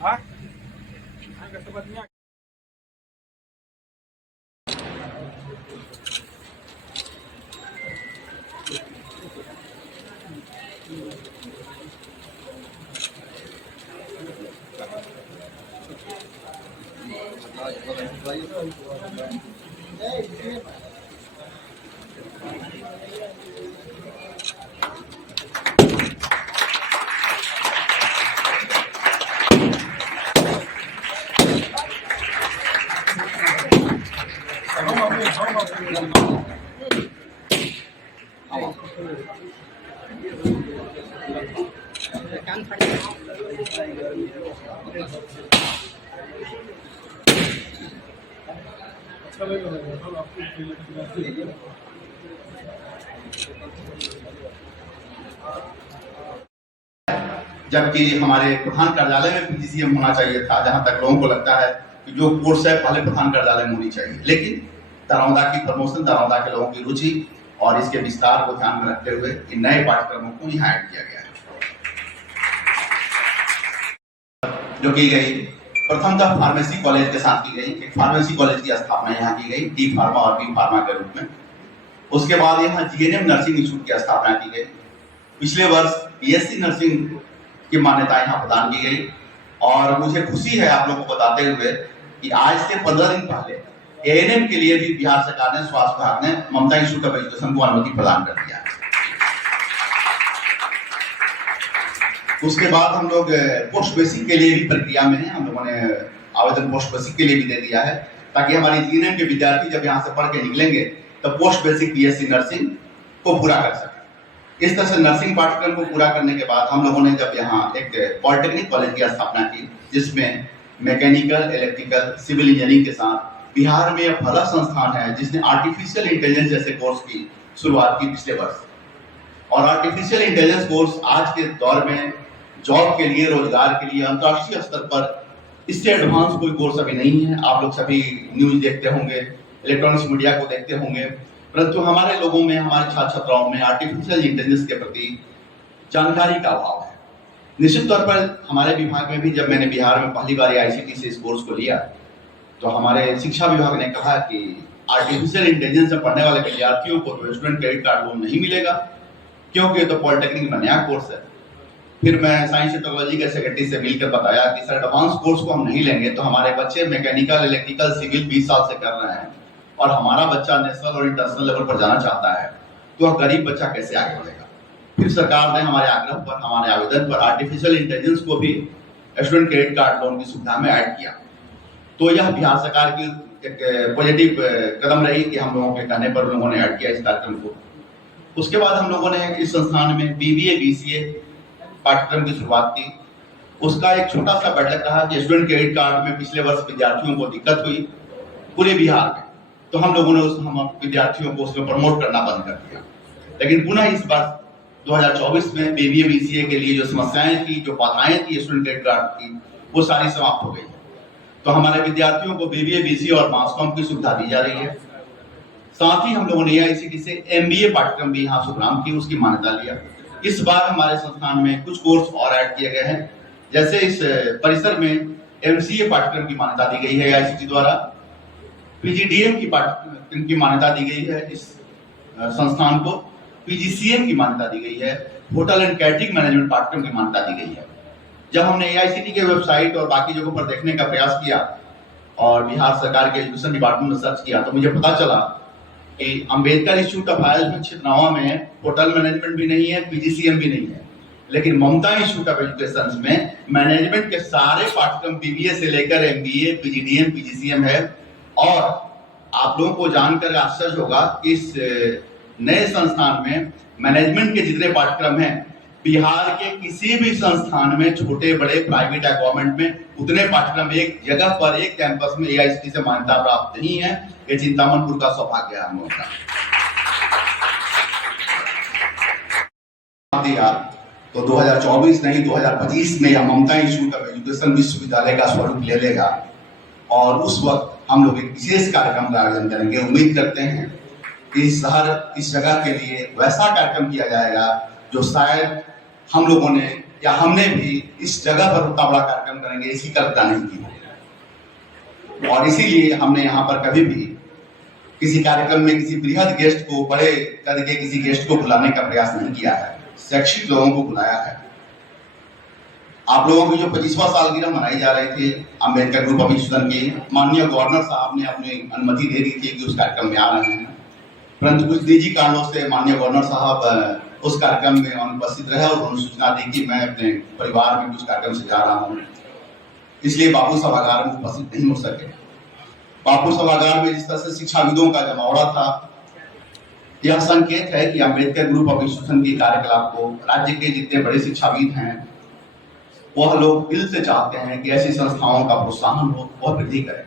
हाँ जबकि हमारे प्रधान कार्यालय में पीजीसीएम होना चाहिए था। जहां तक लोगों को लगता है कि जो कोर्स है पहले प्रधान कार्यालय में होनी चाहिए, लेकिन दरौंदा की प्रमोशन, दरौंदा के लोगों की रुचि और इसके विस्तार को ध्यान में रखते हुए इन नए पाठ्यक्रमों को यहाँ ऐड किया गया है, जो की गई प्रथमतः फार्मेसी कॉलेज के साथ की गई। एक फार्मेसी कॉलेज की स्थापना यहाँ की गई, डी फार्मा और बी फार्मा के रूप में। उसके बाद यहाँ जीएनएम नर्सिंग इंस्टीट्यूट की स्थापना की गई। पिछले वर्ष बीएससी नर्सिंग की मान्यता यहाँ प्रदान की गई और मुझे खुशी है आप लोगों को बताते हुए कि आज से 15 दिन पहले एएनएम के लिए भी बिहार सरकार ने, स्वास्थ्य विभाग ने ममता इंस्टीट्यूट ऑफ एजुकेशन को अनुमति प्रदान कर दिया। उसके बाद हम लोग पोस्ट बेसिक के लिए भी प्रक्रिया में हैं। हम लोगों ने आवेदन पोस्ट बेसिक के लिए भी दे दिया है, ताकि हमारे जीएनएम के विद्यार्थी जब यहाँ से पढ़ के निकलेंगे तो पोस्ट बेसिक बीएससी नर्सिंग को पूरा कर सकें। इस तरह से नर्सिंग पाठ्यक्रम को पूरा करने के बाद हम लोगों ने जब यहाँ एक पॉलिटेक्निक कॉलेज की स्थापना की, जिसमें मैकेनिकल, इलेक्ट्रिकल, सिविल इंजीनियरिंग के साथ बिहार में एक पहला संस्थान है जिसने आर्टिफिशियल इंटेलिजेंस जैसे कोर्स की शुरुआत की पिछले वर्ष। और आर्टिफिशियल इंटेलिजेंस कोर्स आज के दौर में जॉब के लिए, रोजगार के लिए अंतर्राष्ट्रीय स्तर पर इससे एडवांस कोई कोर्स अभी नहीं है। आप लोग सभी न्यूज देखते होंगे, इलेक्ट्रॉनिक्स मीडिया को देखते होंगे, परंतु हमारे लोगों में, हमारे छात्र छात्राओं में आर्टिफिशियल इंटेलिजेंस के प्रति जानकारी का अभाव है। निश्चित तौर पर हमारे विभाग में भी जब मैंने बिहार में पहली बार आईसीटी से इस कोर्स को लिया, तो हमारे शिक्षा विभाग ने कहा कि आर्टिफिशियल इंटेलिजेंस में पढ़ने वाले विद्यार्थियों को तो स्टूडेंट क्रेडिट कार्ड लोन नहीं मिलेगा, क्योंकि तो पॉलिटेक्निक में नया कोर्स है। फिर मैं साइंस एंड टेक्नोलॉजी के सेक्रेटरी से मिलकर बताया कि सर, एडवांस कोर्स को हम नहीं लेंगे तो हमारे बच्चे मैकेनिकल, इलेक्ट्रिकल, सिविल 20 साल से कर रहे हैं और हमारा बच्चा नेशनल और इंटरनेशनल लेवल पर जाना चाहता है, तो गरीब बच्चा कैसे आगे बढ़ेगा। फिर सरकार ने हमारे आग्रह पर, हमारे आवेदन पर आर्टिफिशियल इंटेलिजेंस को भी स्टूडेंट क्रेडिट कार्ड लोन की सुविधा में ऐड किया। तो यह बिहार सरकार की एक पॉजिटिव कदम रही कि हम लोगों के कहने पर लोगों ने ऐड किया इस कार्यक्रम को। उसके बाद हम लोगों ने इस संस्थान में बीबीए, बीसीए पाठ्यक्रम की शुरुआत की। उसका एक छोटा सा बैठक रहा कि स्टूडेंट क्रेडिट कार्ड में पिछले वर्ष विद्यार्थियों को दिक्कत हुई पूरे बिहार में, तो हम लोगों ने हम विद्यार्थियों को उसमें प्रमोट करना बंद कर दिया। लेकिन पुनः इस वर्ष 2024 में बीबीए, बीसीए के लिए जो समस्याएं थी, जो बाधाएं थी स्टूडेंट क्रेडिट कार्ड की, वो सारी समाप्त हो गई। तो हमारे विद्यार्थियों को बीबीए, बीसीए और मास की सुविधा दी जा रही है। साथ ही हम लोगों ने आईसीटी से एमबीए पाठ्यक्रम भी यहाँ शुभारंभ की, उसकी मान्यता लिया। इस बार हमारे संस्थान में कुछ कोर्स और ऐड किए गए हैं, जैसे इस परिसर में एमसीए पाठ्यक्रम की मान्यता दी गई है आईसीटी द्वारा, पीजीडीएम की पाठ्यक्रम की मान्यता दी गई है इस संस्थान को, पीजीसीएम की मान्यता दी गई है, होटल एंड कैटरिंग मैनेजमेंट पाठ्यक्रम की मान्यता दी गई है। जब हमने एआईसीटी के वेबसाइट और बाकी जगहों पर देखने का प्रयास किया और बिहार सरकार के एजुकेशन डिपार्टमेंट में सर्च किया, तो मुझे पता चला कि Ambedkar institute of higher education Chhindwara में होटल मैनेजमेंट भी नहीं है, पीजीसीएम भी नहीं है, लेकिन ममता इंस्टीट्यूट ऑफ एजुकेशन में मैनेजमेंट के सारे पाठ्यक्रम बीबीए से लेकर एमबीए, पीजीडीएम, पीजीसीएम है। और आप लोगों को जानकर आश्चर्य होगा कि इस नए संस्थान में मैनेजमेंट के जितने पाठ्यक्रम हैं, बिहार के किसी भी संस्थान में, छोटे बड़े, प्राइवेट या गवर्नमेंट में, उतने पाठ्यक्रम एक जगह पर, एक कैंपस में एआईसीटी से मान्यता प्राप्त नहीं है। ये चिंतामणपुर का सौभाग्य है हम लोगों का। तो 2024 नहीं 2025 में यह ममता इंस्टीट्यूट ऑफ एजुकेशन विश्वविद्यालय का स्वरूप ले लेगा और उस वक्त हम लोग एक विशेष कार्यक्रम का आयोजन करेंगे। उम्मीद करते हैं कि इस जगह के लिए वैसा कार्यक्रम किया जाएगा जो शायद हम लोगों ने या हमने भी इस जगह पर उतना बड़ा कार्यक्रम करेंगे इसकी कल्पना नहीं की। और इसीलिए हमने यहाँ पर कभी भी किसी कार्यक्रम में किसी बृहद गेस्ट को, बड़े कद के किसी गेस्ट को बुलाने का प्रयास नहीं किया है, शैक्षिक लोगों को बुलाया है। आप लोगों की जो 25वां सालगिरह मनाई जा रही थी अम्बेडकर ग्रुप ऑफ इंस्टीट्यूशन की, माननीय गवर्नर साहब ने अपनी अनुमति दे दी थी कि उस कार्यक्रम में आ रहे हैं, परंतु कुछ निजी कारणों से माननीय गवर्नर साहब उस कार्यक्रम में अनुपस्थित रहे और उन्होंने सूचना दी कि मैं अपने परिवार में कुछ कार्यक्रम से जा रहा हूँ, इसलिए बापू सभागार में उपस्थित नहीं हो सके। बापू सभागार में जिस तरह से शिक्षाविदों का जमावड़ा था, यह संकेत है कि अम्बेडकर ग्रुप ऑफ इंस्टीट्यूशन के कार्यकलाप को राज्य के जितने बड़े शिक्षाविद हैं वह लोग दिल से चाहते हैं कि ऐसी संस्थाओं का प्रोत्साहन हो, वह वृद्धि करें।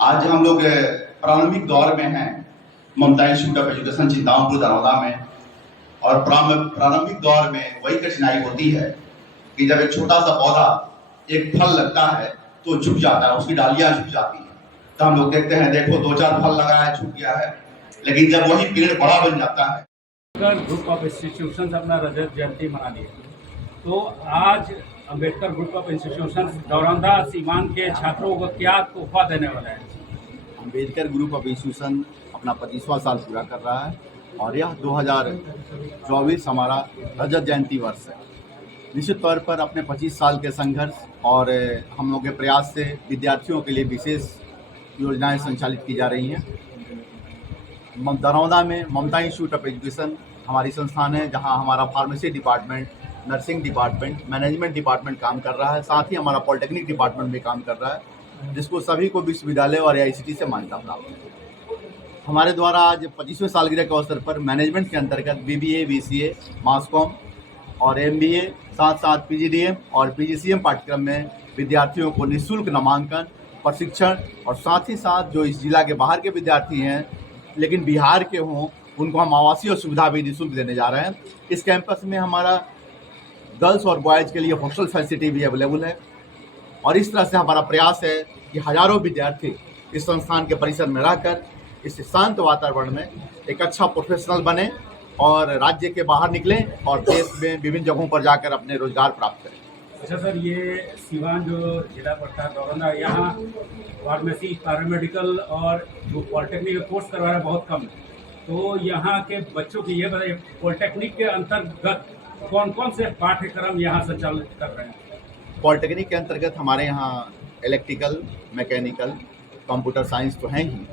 आज हम लोग प्रारंभिक दौर में हैं ममता इंस्टीट्यूट ऑफ एजुकेशन चिंतामणपुर दरौदा में, और प्रारंभिक दौर में वही कठिनाई होती है कि जब एक छोटा सा पौधा एक फल लगता है तो झुक जाता है, उसकी डालियां झुक जाती हैं, तो हम लोग देखते हैं देखो 2-4 फल लगा है, झुक गया है, लेकिन जब वही पेड़ बड़ा बन जाता है। अगर ग्रुप ऑफ इंस्टीट्यूशंस अपना रजत जयंती मना लिए, तो आज अम्बेडकर ग्रुप ऑफ इंस्टीट्यूशंस दौरान सीमान के छात्रों को क्या तोहफा देने वाला है? अम्बेडकर ग्रुप ऑफ इंस्टीट्यूशन अपना 25वां साल पूरा कर रहा है और यह 2024 हमारा रजत जयंती वर्ष है। निश्चित तौर पर अपने 25 साल के संघर्ष और हम लोग के प्रयास से विद्यार्थियों के लिए विशेष योजनाएं संचालित की जा रही हैं। दरौदा में ममता इंस्टीट्यूट ऑफ एजुकेशन हमारी संस्थान है, जहां हमारा pharmacy department, nursing department, management department काम कर रहा है, साथ ही हमारा पॉलिटेक्निक डिपार्टमेंट भी काम कर रहा है, जिसको सभी को विश्वविद्यालय और AICTE से मान्यता प्राप्त है। हमारे द्वारा आज 25वें सालगिरह के अवसर पर मैनेजमेंट के अंतर्गत BBA, BCA, मास कॉम और MBA, साथ साथ PGDM और PGCM पाठ्यक्रम में विद्यार्थियों को निःशुल्क नामांकन, प्रशिक्षण और साथ ही साथ जो इस जिला के बाहर के विद्यार्थी हैं लेकिन बिहार के हों, उनको हम आवासीय सुविधा भी निःशुल्क देने जा रहे हैं। इस कैंपस में हमारा गर्ल्स और बॉयज़ के लिए हॉस्टल फैसिलिटी भी अवेलेबल है, और इस तरह से हमारा प्रयास है कि हजारों विद्यार्थी इस संस्थान के परिसर में रहकर इस शांत वातावरण में एक अच्छा प्रोफेशनल बने और राज्य के बाहर निकलें और देश में विभिन्न जगहों पर जाकर अपने रोजगार प्राप्त करें। अच्छा सर, ये सीवान जो जिला पड़ता है दौरान, यहाँ फार्मेसी, पैरामेडिकल और जो पॉलिटेक्निक कोर्स करवा रहा है बहुत कम है, तो यहाँ के बच्चों की ये बताइए पॉलिटेक्निक के अंतर्गत कौन कौन से पाठ्यक्रम यहाँ संचालित कर रहे हैं? पॉलिटेक्निक के अंतर्गत हमारे यहाँ इलेक्ट्रिकल, मैकेनिकल, कंप्यूटर साइंस तो हैं ही,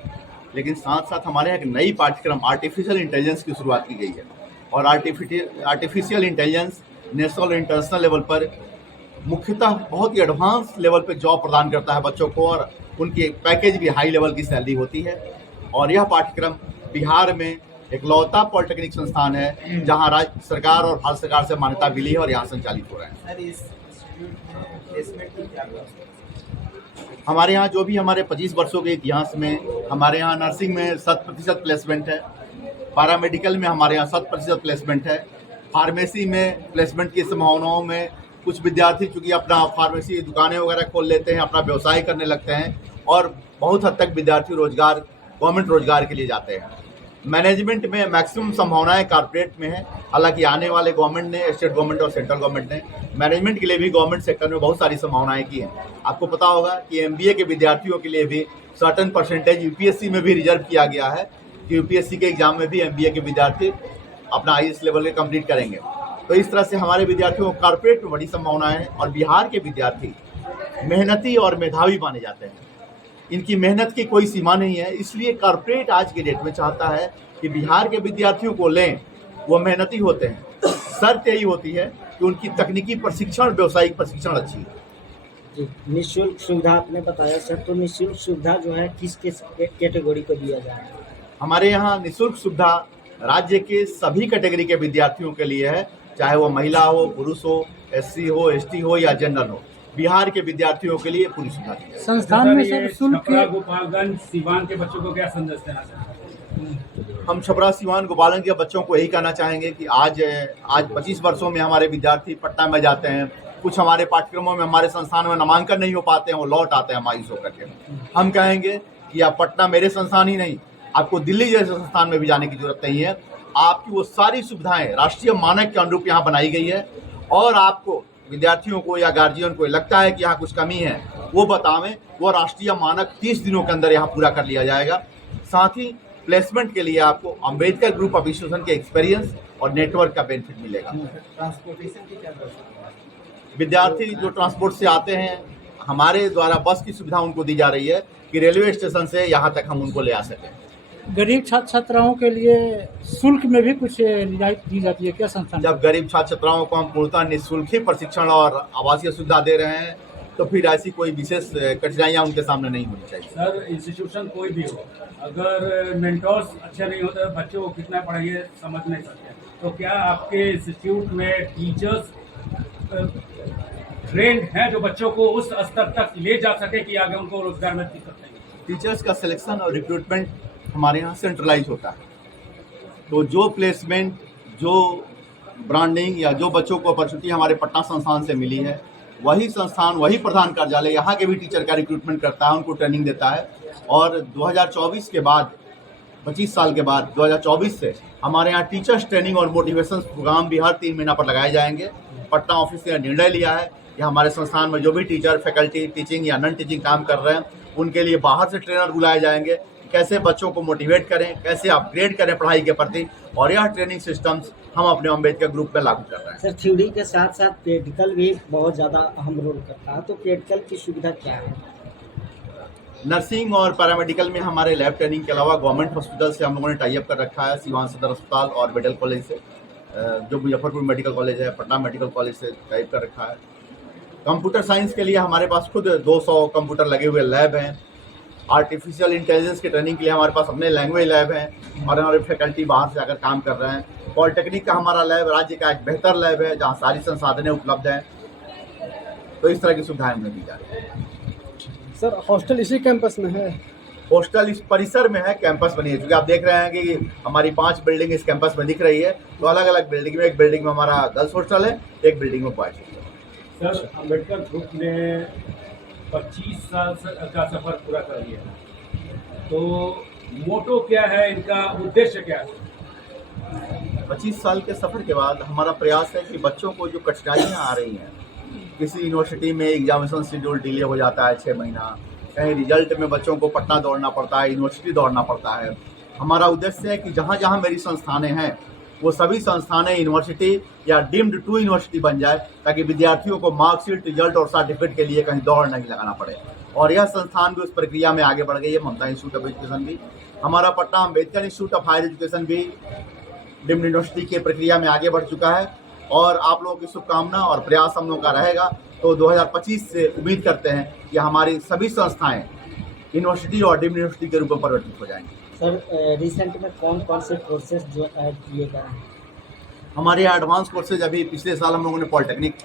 लेकिन साथ साथ हमारे यहाँ एक नई पाठ्यक्रम आर्टिफिशियल इंटेलिजेंस की शुरुआत की गई है, और आर्टिफिशियल इंटेलिजेंस नेशनल और इंटरनेशनल लेवल पर मुख्यतः बहुत ही एडवांस लेवल पे जॉब प्रदान करता है बच्चों को, और उनकी पैकेज भी हाई लेवल की सैलरी होती है। और यह पाठ्यक्रम बिहार में इकलौता पॉलिटेक्निक संस्थान है जहां राज्य सरकार और भारत सरकार से मान्यता मिली है और यहाँ संचालित हो रहा है। हमारे यहाँ जो भी हमारे 25 वर्षों के इतिहास में हमारे यहाँ नर्सिंग में 100% प्लेसमेंट है, पैरामेडिकल में हमारे यहाँ 100% प्लेसमेंट है, फार्मेसी में प्लेसमेंट की संभावनाओं में कुछ विद्यार्थी चूँकि अपना फार्मेसी दुकानें वगैरह खोल लेते हैं, अपना व्यवसाय करने लगते हैं, और बहुत हद तक विद्यार्थी रोजगार, गवर्नमेंट रोजगार के लिए जाते हैं। मैनेजमेंट में मैक्सिमम संभावनाएं कॉर्पोरेट में है, हालांकि आने वाले गवर्नमेंट ने, स्टेट गवर्नमेंट और सेंट्रल गवर्नमेंट ने मैनेजमेंट के लिए भी गवर्नमेंट सेक्टर में बहुत सारी संभावनाएं की हैं। आपको पता होगा कि MBA के विद्यार्थियों के लिए भी सर्टेन परसेंटेज UPSC में भी रिजर्व किया गया है कि UPSC के एग्जाम में भी MBA के विद्यार्थी अपना IAS लेवल के कंप्लीट करेंगे। तो इस तरह से हमारे विद्यार्थियों को कॉर्पोरेट में बड़ी संभावनाएं हैं, और बिहार के विद्यार्थी मेहनती और मेधावी माने जाते हैं। इनकी मेहनत की कोई सीमा नहीं है, इसलिए कॉर्पोरेट आज के डेट में चाहता है कि बिहार के विद्यार्थियों को लें, वो मेहनती होते हैं। शर्त यही होती है कि उनकी तकनीकी प्रशिक्षण, व्यावसायिक प्रशिक्षण अच्छी है। निःशुल्क सुविधा आपने बताया सर, तो निःशुल्क सुविधा जो है किस किस कैटेगरी को दिया जा रहा है? हमारे यहाँ निःशुल्क सुविधा राज्य के सभी कैटेगरी के विद्यार्थियों के लिए है, चाहे वो महिला हो, पुरुष हो, SC हो, ST हो या जनरल हो। बिहार के विद्यार्थियों के लिए पूरी सुविधा दी है। संस्थान में सर शुल्क, गोपालगंज, सीवान के बच्चों को क्या संदेश देना चाहते? हम छपरा, सीवान, गोपालगंज के बच्चों को यही कहना चाहेंगे कि आज 25 वर्षों में हमारे विद्यार्थी पटना में जाते हैं, कुछ हमारे पाठ्यक्रमों में हमारे संस्थान में नामांकन नहीं हो पाते हैं, वो लौट आते हैं मायूस होकर के। हम कहेंगे कि आप पटना मेरे संस्थान ही नहीं, आपको दिल्ली जैसे संस्थान में भी जाने की जरूरत नहीं है। आपकी वो सारी सुविधाएं राष्ट्रीय मानक के अनुरूप यहाँ बनाई गई है, और आपको विद्यार्थियों को या गार्जियन को लगता है कि यहाँ कुछ कमी है, वो बतावें, वो राष्ट्रीय मानक 30 दिनों के अंदर यहाँ पूरा कर लिया जाएगा। साथ ही प्लेसमेंट के लिए आपको अंबेडकर ग्रुप ऑफ इंस्टीट्यूशन के एक्सपीरियंस और नेटवर्क का बेनिफिट मिलेगा। ट्रांसपोर्टेशन की क्या व्यवस्था है? विद्यार्थी जो ट्रांसपोर्ट से आते हैं, हमारे द्वारा बस की सुविधा उनको दी जा रही है कि रेलवे स्टेशन से यहाँ तक हम उनको ले आ सकें। गरीब छात्र छात्राओं के लिए शुल्क में भी कुछ रियायत दी जाती है क्या संस्थान? जब गरीब छात्र छात्राओं को हम पूर्णतः निःशुल्क ही प्रशिक्षण और आवासीय सुविधा दे रहे हैं, तो फिर ऐसी कोई विशेष कठिनाइयाँ उनके सामने नहीं होनी चाहिए। सर, इंस्टीट्यूशन कोई भी हो, अगर मेंटोर्स अच्छे नहीं होते बच्चों को कितना पढ़ाइए समझ नहीं सकते, तो क्या आपके इंस्टीट्यूट में टीचर्स ट्रेंड हैं जो बच्चों को उस स्तर तक ले जा सके कि आगे उनको रोजगार में दिक्कत नहीं? टीचर्स का सिलेक्शन और रिक्रूटमेंट हमारे यहाँ सेंट्रलाइज होता है, तो जो प्लेसमेंट, जो ब्रांडिंग या जो बच्चों को अपॉर्चुनिटी हमारे पटना संस्थान से मिली है, वही संस्थान, वही प्रधान कार्यालय यहाँ के भी टीचर का रिक्रूटमेंट करता है, उनको ट्रेनिंग देता है। और 2024 के बाद, 25 साल के बाद 2024 से हमारे यहाँ टीचर्स ट्रेनिंग और मोटिवेशन प्रोग्राम भी हर 3 महीना पर लगाए जाएंगे। पटना ऑफिस ने निर्णय लिया है कि हमारे संस्थान में जो भी टीचर, फैकल्टी, टीचिंग या नॉन टीचिंग काम कर रहे हैं, उनके लिए बाहर से ट्रेनर बुलाए जाएंगे, कैसे बच्चों को मोटिवेट करें, कैसे अपग्रेड करें पढ़ाई के प्रति, और यह ट्रेनिंग सिस्टम्स हम अपने अंबेडकर ग्रुप में लागू कर रहे हैं। सर, थ्योरी के साथ साथ प्रैक्टिकल भी बहुत ज़्यादा अहम रोल करता है, तो प्रैक्टिकल की सुविधा क्या है? नर्सिंग और पैरामेडिकल में हमारे लैब ट्रेनिंग के अलावा गवर्नमेंट हॉस्पिटल से हम लोगों ने टाई अप कर रखा है, सीवान सदर अस्पताल और मेडिकल कॉलेज से, जो मुजफ्फरपुर मेडिकल कॉलेज है, पटना मेडिकल कॉलेज से टाई अप कर रखा है। कंप्यूटर साइंस के लिए हमारे पास खुद 200 कंप्यूटर लगे हुए लैब हैं। आर्टिफिशियल इंटेलिजेंस की ट्रेनिंग के लिए हमारे पास अपने लैंग्वेज लैब हैं और हमारे फैकल्टी बाहर से आकर काम कर रहे हैं। पॉलिटेक्निक का हमारा लैब राज्य का एक बेहतर लैब है जहाँ सारी संसाधनें उपलब्ध हैं। तो इस तरह की सुविधाएं हमें दी जा रही है। सर, हॉस्टल इसी कैंपस में है? हॉस्टल इस परिसर में है, कैंपस में नहीं है, क्योंकि आप देख रहे हैं कि हमारी 5 बिल्डिंग इस कैंपस में दिख रही है। तो अलग अलग बिल्डिंग में, एक बिल्डिंग में हमारा गर्ल्स हॉस्टल है, एक बिल्डिंग में बॉयज हॉस्टल है। सर, अम्बेडकर ग्रुप ने 25 साल का सफर पूरा कर लिया, तो मोटो क्या है, इनका उद्देश्य क्या है? 25 साल के सफर के बाद हमारा प्रयास है कि बच्चों को जो कठिनाइयाँ आ रही हैं, किसी यूनिवर्सिटी में एग्जामिनेशन शेड्यूल डिले हो जाता है 6 महीना, कहीं रिजल्ट में बच्चों को पटना दौड़ना पड़ता है, यूनिवर्सिटी दौड़ना पड़ता है। हमारा उद्देश्य है कि जहाँ जहाँ मेरी संस्थानें हैं वो सभी संस्थानें यूनिवर्सिटी या डीम्ड टू यूनिवर्सिटी बन जाए, ताकि विद्यार्थियों को मार्कशीट, रिजल्ट और सर्टिफिकेट के लिए कहीं दौड़ नहीं लगाना पड़े। और यह संस्थान भी उस प्रक्रिया में आगे बढ़ गई है। ममता इंस्टीट्यूट ऑफ एजुकेशन भी, हमारा Patna Ambedkar institute of higher education भी डीम्ड यूनिवर्सिटी की प्रक्रिया में आगे बढ़ चुका है। और आप लोगों की शुभकामना और प्रयास हम लोगों का रहेगा, तो 2025 से उम्मीद करते हैं कि हमारी सभी संस्थाएं यूनिवर्सिटी और डीम्ड यूनिवर्सिटी के रूप में परिवर्तित हो जाएंगी। सर, रिसेंट में कौन कौन से कोर्सेज जो ऐड किए गए हैं? हमारे यहाँ एडवांस कोर्सेज अभी पिछले साल हम लोगों ने पॉलिटेक्निक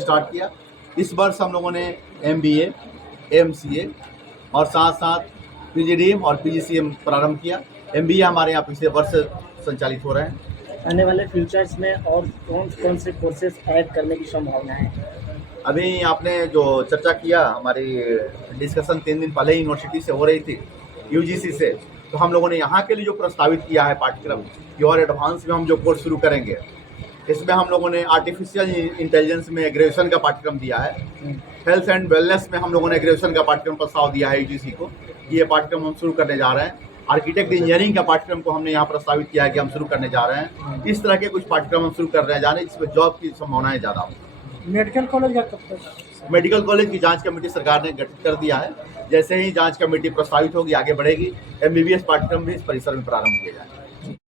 स्टार्ट किया। इस वर्ष हम लोगों ने MBA, MCA और साथ साथ PGDM और PGCM प्रारंभ किया। MBA हमारे यहाँ पिछले वर्ष संचालित हो रहे हैं। आने वाले फ्यूचर्स में और कौन कौन से कोर्सेज ऐड करने की संभावना है? अभी आपने जो चर्चा किया, हमारी डिस्कशन 3 दिन पहले यूनिवर्सिटी से हो रही थी, UGC से, तो हम लोगों ने यहाँ के लिए जो प्रस्तावित किया है पाठ्यक्रम कि और एडवांस में हम जो कोर्स शुरू करेंगे, इसमें हम लोगों ने आर्टिफिशियल इंटेलिजेंस में ग्रेजुएशन का पाठ्यक्रम दिया है। हेल्थ एंड वेलनेस में हम लोगों ने ग्रेजुएशन का पाठ्यक्रम प्रस्ताव दिया है UGC को, ये पाठ्यक्रम हम शुरू करने जा रहे हैं। आर्किटेक्ट इंजीनियरिंग का पाठ्यक्रम को हमने यहाँ प्रस्तावित किया है कि हम शुरू करने जा रहे हैं। इस तरह के कुछ पाठ्यक्रम हम शुरू कर रहे हैं जाने, जिसमें जॉब की संभावनाएं ज़्यादा होंगी। मेडिकल कॉलेज या कब तक? मेडिकल कॉलेज की जांच कमेटी सरकार ने गठित कर दिया है। जैसे ही जांच कमेटी प्रस्तावित होगी, आगे बढ़ेगी, MBBS पाठ्यक्रम भी इस परिसर में प्रारंभ किया जाएगा।